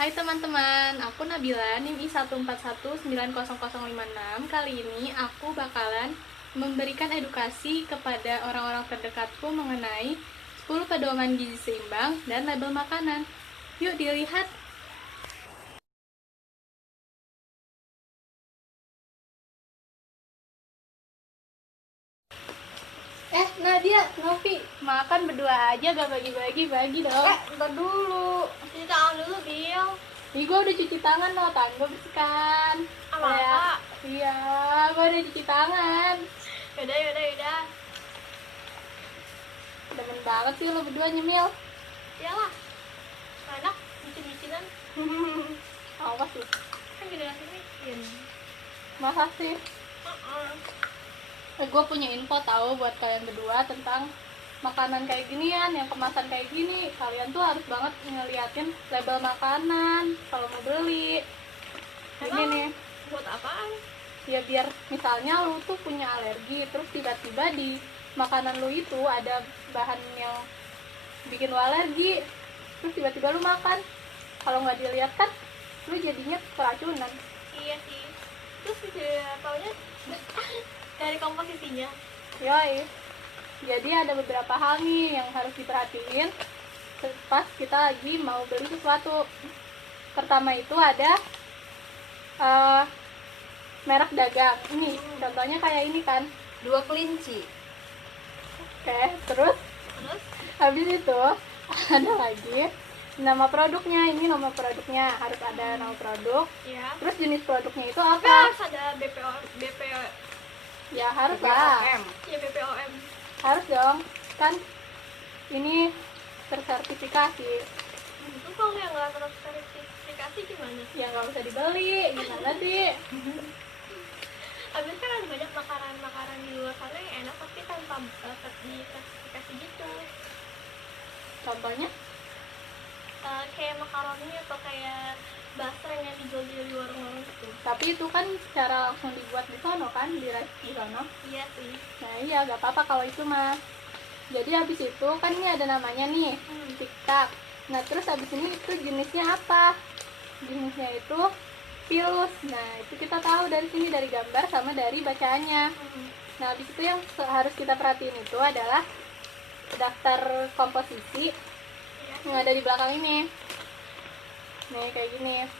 Hai teman-teman, aku Nabila, NIM I141900056. Kali ini aku bakalan memberikan edukasi kepada orang-orang terdekatku mengenai 10 pedoman gizi seimbang dan label makanan. Yuk dilihat. Nadia, Novi, makan berdua aja gak bagi-bagi, bagi dong. Ntar dulu. Cuci tangan dulu, Bil. Nih gue udah cuci tangan loh, tangan gue bersihkan. Kak? Iya, gue udah cuci tangan. Yaudah. Demen banget sih lo berdua nyemil. Iyalah. Enak, bikin-bikinan. Apa sih? Kan gede kasih bikin. Masa sih? Gue punya info tahu buat kalian berdua tentang makanan kayak ginian, yang kemasan kayak gini. Kalian tuh harus banget ngeliatin label makanan kalau mau beli. Ini nih. Buat apaan? Ya biar misalnya lu tuh punya alergi, terus tiba-tiba di makanan lu itu ada bahan yang bikin lu alergi, terus tiba-tiba lu makan, kalau nggak dilihat kan lu jadinya keracunan. Iya sih. Terus taunya dari komposisinya. Yoi. Jadi ada beberapa hal nih yang harus diperhatiin pas kita lagi mau beli sesuatu. Pertama itu ada merek dagang. Ini contohnya kayak ini kan, 2 kelinci. Oke, terus habis itu ada lagi nama produknya. Ini nama produknya harus ada nama produk. Iya. Terus jenis produknya itu Tapi apa? harus ada BPO. Ya harus lah. Iya, BPOM. Harus dong. Kan ini tersertifikasi. Itu kalau yang nggak tersertifikasi gimana? Ya nggak bisa dibeli. Gimana sih? Habis kan ada banyak makanan di luar sana yang enak tapi tanpa sertifikasi gitu. Contohnya? Kayak makaroni atau kayak basreng yang dijual di warung-warung gitu. Tapi itu kan secara langsung dibuat di sono kan, di sono. Iya sih. Nah iya, gak apa-apa kalau itu mah. Jadi habis itu kan ini ada namanya nih, tiktak. Nah terus habis ini itu jenisnya apa? Jenisnya itu pilus. Nah itu kita tahu dari sini, dari gambar sama dari bacaannya. Nah habis itu yang harus kita perhatiin itu adalah daftar komposisi yang ada di belakang ini. Nih kayak gini.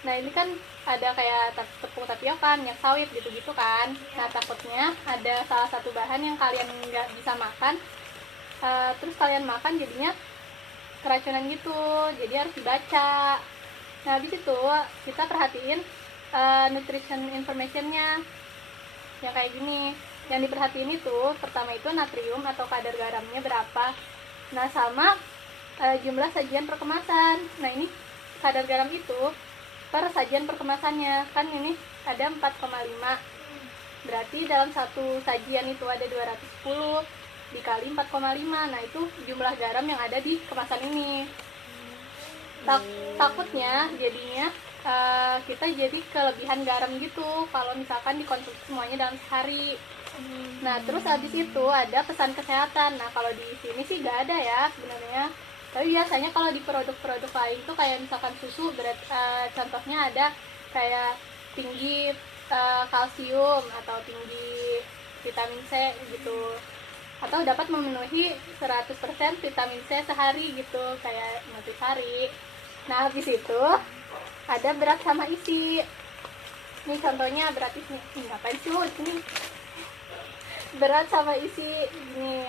Nah ini kan ada kayak tepung tapioka, minyak sawit gitu-gitu kan. Nah takutnya ada salah satu bahan yang kalian nggak bisa makan, terus kalian makan jadinya keracunan gitu. Jadi harus dibaca. Nah habis itu kita perhatiin nutrition informationnya yang kayak gini. Yang diperhatiin itu pertama itu natrium atau kadar garamnya berapa. Nah sama jumlah sajian per kemasan. Nah ini kadar garam itu per sajian per kemasannya. Kan ini ada 4,5. Berarti dalam satu sajian itu ada 210 dikali 4,5. Nah itu jumlah garam yang ada di kemasan ini. Takutnya jadinya kita jadi kelebihan garam gitu kalau misalkan dikonsumsi semuanya dalam sehari. Nah terus habis itu ada pesan kesehatan. Nah kalau di sini sih gak ada ya sebenarnya. Tapi biasanya kalau di produk-produk lain tuh kayak misalkan susu, contohnya ada kayak tinggi kalsium atau tinggi vitamin C gitu, atau dapat memenuhi 100% vitamin C sehari gitu kayak Nutrisari. Nah habis itu ada berat sama isi. Ini contohnya berat isi. Ngapain sih lu ini? Berat sama isi ini.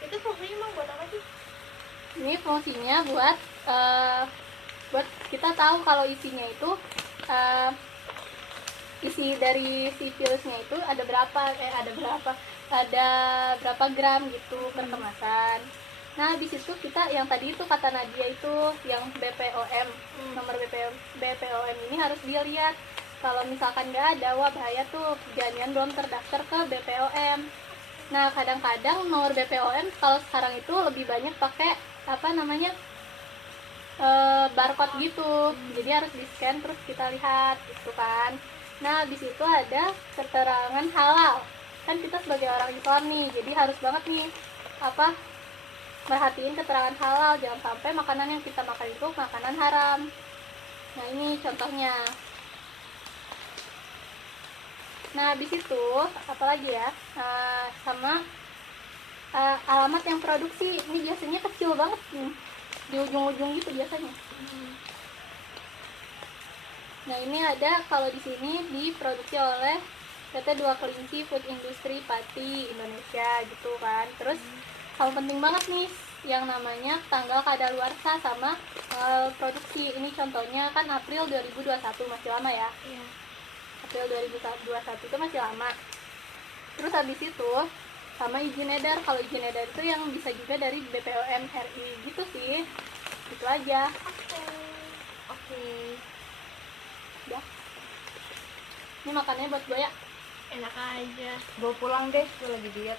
Itu fungsinya emang buat apa sih? Ini fungsinya buat kita tahu kalau isinya itu isi dari si pilusnya itu ada berapa gram gitu per kemasan. Nah habis itu kita yang tadi itu kata Nadia itu yang BPOM, nomor BPOM ini harus dilihat. Kalau misalkan nggak ada, wah bahaya tuh, jangan belum terdaftar ke BPOM. Nah kadang-kadang nomor BPOM kalau sekarang itu lebih banyak pakai barcode gitu. Jadi harus di scan terus kita lihat gitu kan. Nah habis itu ada keterangan halal. Kan kita sebagai orang Islam nih, jadi harus banget nih merhatiin keterangan halal, jangan sampai makanan yang kita makan itu makanan haram. Nah ini contohnya. Nah habis itu apalagi ya, sama alamat yang produksi. Ini biasanya kecil banget nih, di ujung-ujung gitu biasanya. Nah ini ada, kalau di sini diproduksi oleh PT Dua Kelinci Food Industry Pati Indonesia gitu kan. Terus hal penting banget nih yang namanya tanggal kadaluarsa sama produksi. Ini contohnya kan April 2021, masih lama ya. April 2021 itu masih lama. Terus habis itu sama izin edar. Kalau izin edar itu yang bisa juga dari BPOM RI gitu sih. Gitu aja. Oke. Udah. Ini makannya buat gue ya. Enak aja. Bawa pulang deh, gue lagi diet.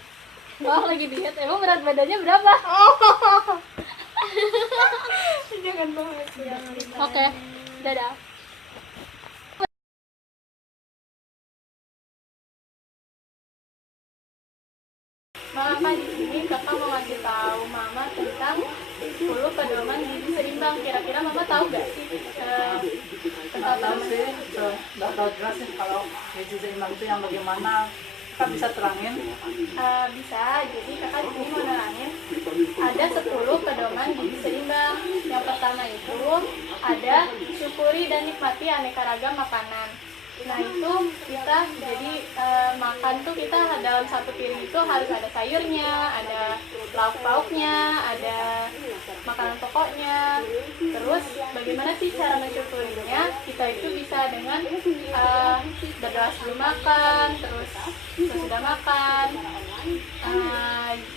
Oh lagi diet. Emang berat badannya berapa? Jangan banget. Oke. Dadah. Mama di sini kakak mau ngasih tahu mama tentang 10 pedoman gizi seimbang. Kira-kira mama tahu gak sih tentang Nggak tahu pedoman? sih, nggak tahu jelas sih kalau gizi seimbang itu yang bagaimana. Kakak bisa terangin? Bisa. Jadi kakak di sini mau nerangin ada 10 pedoman gizi seimbang. Yang pertama itu ada syukuri dan nikmati aneka ragam makanan. Nah itu kita jadi makan tuh kita dalam satu piring itu harus ada sayurnya, ada lauk pauknya, ada makanan pokoknya. Terus bagaimana sih cara mensyukurinya? Kita itu bisa dengan berdoa sebelum makan, terus sesudah makan,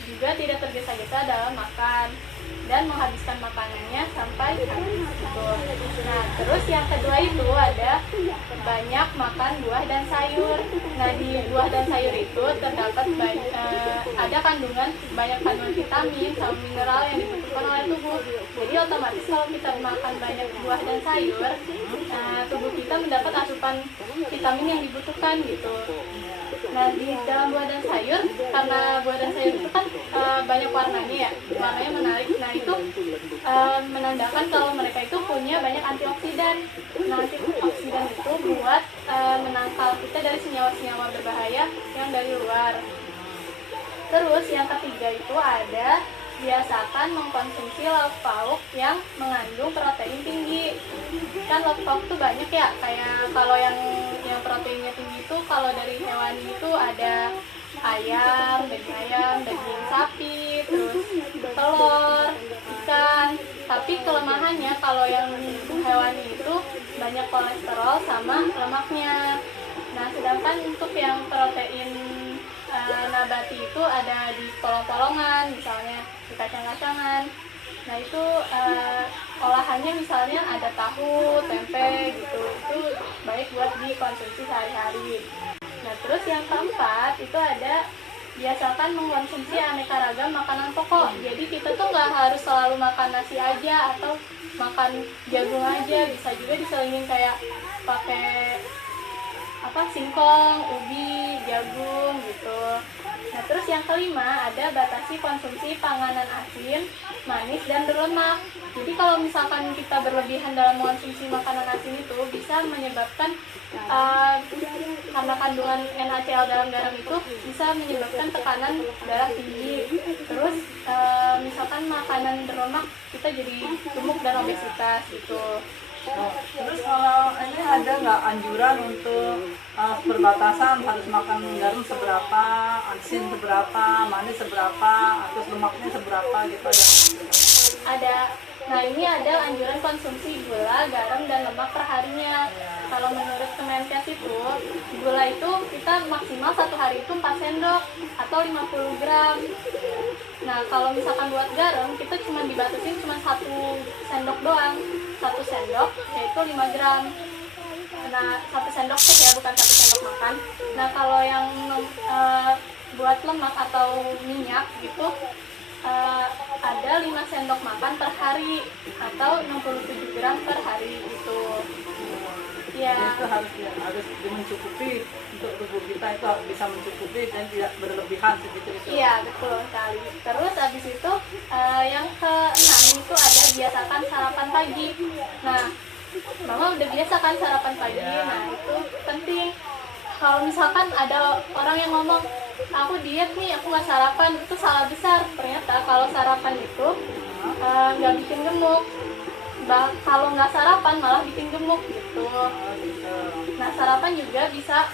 juga tidak tergesa-gesa dalam makan dan menghabiskan makanannya sampai habis gitu. Nah terus yang kedua itu ada banyak makan buah dan sayur. Nah di buah dan sayur itu terdapat ada kandungan banyak kandungan vitamin sama mineral yang dibutuhkan oleh tubuh. Jadi otomatis kalau kita makan banyak buah dan sayur, tubuh kita mendapat asupan vitamin yang dibutuhkan gitu. Nah di dalam buah dan sayur, karena buah dan sayur itu kan banyak warnanya ya, warnanya menarik. Nah itu menandakan kalau mereka itu punya banyak antioksidan. Nah antioksidan itu buat menangkal kita dari senyawa-senyawa berbahaya yang dari luar. Terus yang ketiga itu ada biasakan mengkonsumsi lauk pauk yang mengandung protein tinggi. Kan lauk pauk tuh banyak ya, kayak kalau yang proteinnya tinggi itu kalau dari hewani itu ada ayam, daging sapi, terus telur, ikan. Tapi kelemahannya kalau yang hewani itu banyak kolesterol sama lemaknya. Nah sedangkan untuk yang protein nabati itu ada di polong-polongan, misalnya di kacang-kacangan. Nah itu olahannya misalnya ada tahu, tempe gitu, itu baik buat dikonsumsi sehari-hari. Nah terus yang keempat itu ada biasakan mengkonsumsi aneka ragam makanan pokok. Jadi kita tuh nggak harus selalu makan nasi aja atau makan jagung aja, bisa juga diselingin kayak pakai singkong, ubi, jagung gitu. Nah terus yang kelima ada batasi konsumsi panganan asin, manis, dan berlemak. Jadi kalau misalkan kita berlebihan dalam mengonsumsi makanan asin itu bisa menyebabkan karena kandungan NaCl dalam garam itu bisa menyebabkan tekanan darah tinggi. Terus misalkan makanan berlemak kita jadi gemuk dan obesitas gitu. Terus kalau ini ada nggak anjuran untuk perbatasan harus makan garam seberapa, asin seberapa, manis seberapa, terus lemaknya seberapa gitu ada? Ada. Nah ini ada anjuran konsumsi gula, garam, dan lemak per harinya. Kalau menurut Kemenkes itu gula itu kita maksimal satu hari itu 4 sendok atau 50 gram. Nah kalau misalkan buat garam kita cuma dibatasin cuma 1 sendok doang, 1 sendok yaitu 5 gram. Nah 1 sendok teh ya, bukan 1 sendok makan. Nah kalau yang buat lemak atau minyak gitu ada 5 sendok makan per hari atau 67 gram per hari gitu. Iya. Jadi itu harus mencukupi untuk tubuh kita, itu bisa mencukupi dan tidak berlebihan segitu itu. Iya, betul sekali. Terus habis itu yang keenam itu ada biasakan sarapan pagi. Nah, Mama udah biasa kan sarapan pagi. Nah, itu penting. Kalau misalkan ada orang yang ngomong, aku diet nih, aku nggak sarapan, itu salah besar. Ternyata kalau sarapan itu nggak bikin gemuk. Kalau nggak sarapan malah bikin gemuk gitu. Nah, sarapan juga bisa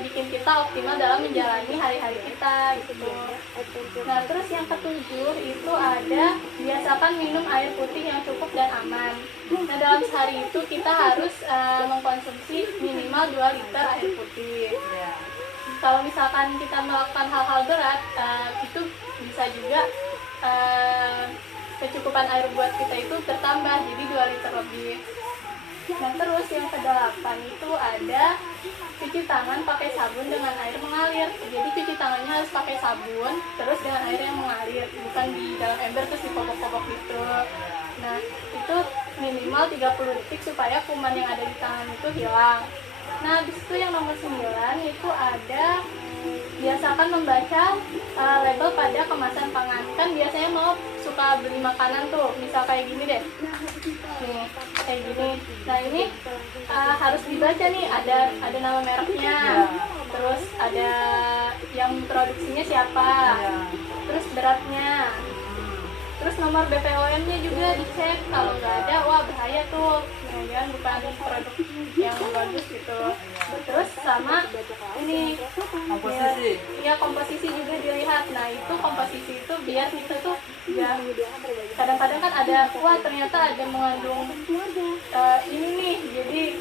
bikin kita optimal dalam menjalani hari-hari kita gitu. Nah, terus yang ketujuh itu ada biasakan minum air putih yang cukup dan aman. Nah, dalam sehari itu kita harus mengkonsumsi minimal 2 liter air putih. Kalau misalkan kita melakukan hal-hal berat, itu bisa juga kecukupan air buat kita itu bertambah jadi 2 liter lebih. Nah, terus yang kedelapan itu ada cuci tangan pakai sabun dengan air mengalir. Jadi cuci tangannya harus pakai sabun terus dengan air yang mengalir, bukan di dalam ember terus dipopok-popok gitu. Nah, itu minimal 30 detik supaya kuman yang ada di tangan itu hilang. Nah, habis itu yang nomor 9 itu ada biasakan membaca label pada kemasan pangan. Kan biasanya mau suka beli makanan tuh, misal kayak gini deh. Nih, kayak gini. Nah, ini harus dibaca nih, ada nama mereknya. Terus ada yang produksinya siapa. Terus beratnya. Terus nomor BPOM-nya juga dicek, kalau nggak ada, wah bahaya tuh, jangan bukan produk yang bagus gitu. Terus sama ini Komposisi. ya komposisi juga dilihat. Nah, itu komposisi itu biar kita tuh ya, kadang-kadang kan ada, wah ternyata ada mengandung ini nih, jadi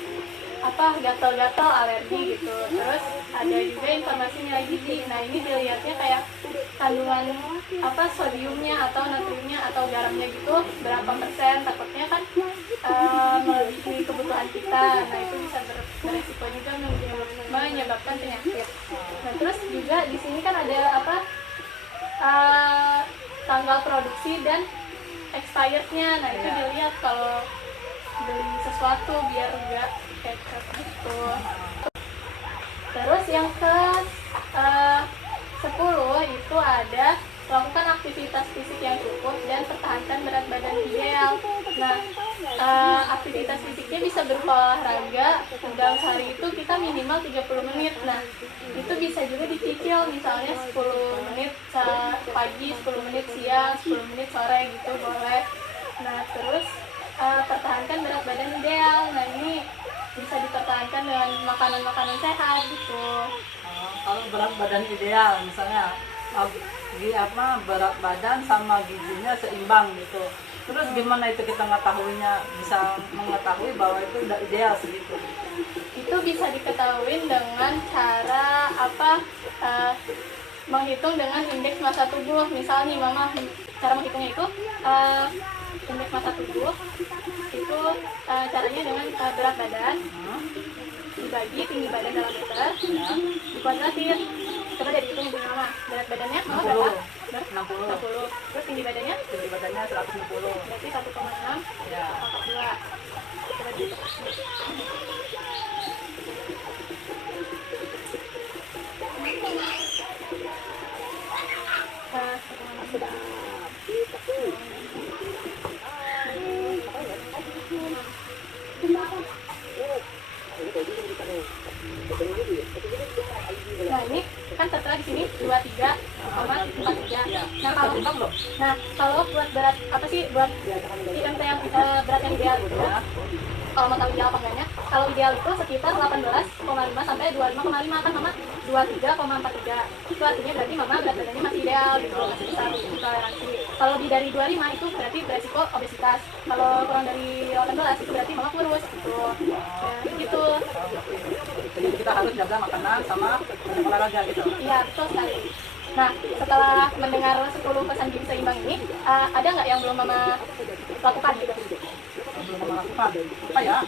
apa gatal-gatal alergi gitu. Terus ada juga informasinya gizi. Nah, ini dilihatnya kayak kandungan apa sodiumnya atau natriumnya atau garamnya gitu berapa persen, takutnya kan melebihi kebutuhan kita. Nah, itu bisa beresiko juga menyebabkan penyakit. Nah, terus juga di sini kan ada apa tanggal produksi dan expirednya. Nah, itu dilihat kalau beli sesuatu biar enggak kecap gitu. Terus yang ke 10 itu ada lakukan aktivitas fisik yang cukup dan pertahankan berat badan ideal. Nah, aktivitas fisiknya bisa berupa olahraga. Dalam sehari itu kita minimal 30 menit. Nah, itu bisa juga dicicil, misalnya 10 menit pagi, 10 menit siang, 10 menit sore gitu boleh. Nah, terus pertahankan berat badan ideal. Nah, ini bisa dipertahankan dengan makanan-makanan sehat gitu. Kalau berat badan ideal, misalnya berat badan sama gizinya seimbang gitu. Terus gimana itu kita bisa mengetahui bahwa itu udah ideal segitu? Itu bisa diketahui dengan cara menghitung dengan indeks massa tubuh. Misalnya nih Mama, cara menghitungnya itu indeks massa tubuh itu caranya dengan berat badan dibagi tinggi badan dalam meter dikuadratin. Coba dari hitung Ibu Mama, berat badannya Mama berapa? 60. Terus tinggi badannya 160. berarti 1,6 Ya. 42. Coba dihitung. Nah, ini kan tertera di sini 23,43. Nah, kalau buat berat apa sih buat IMT yang berat yang ideal gitu ya. Kalau mau tahu ideal apa enggaknya, kalau ideal itu sekitar 18,5 sampai 25,5 kan Mama 23,43. Itu artinya berarti Mama berat badannya masih ideal gitu, masih bisa toleransi. Kalau lebih dari 25 itu berarti beresiko obesitas. Kalau kurang dari 18 itu berarti Mama kurus gitu. Ya, gitu. Jadi kita harus jaga makanan sama olahraga gitu. Iya, betul sekali. Nah, setelah mendengar 10 pesan gizi seimbang ini, ada nggak yang belum Mama lakukan gitu? Belum melakukan apa ya?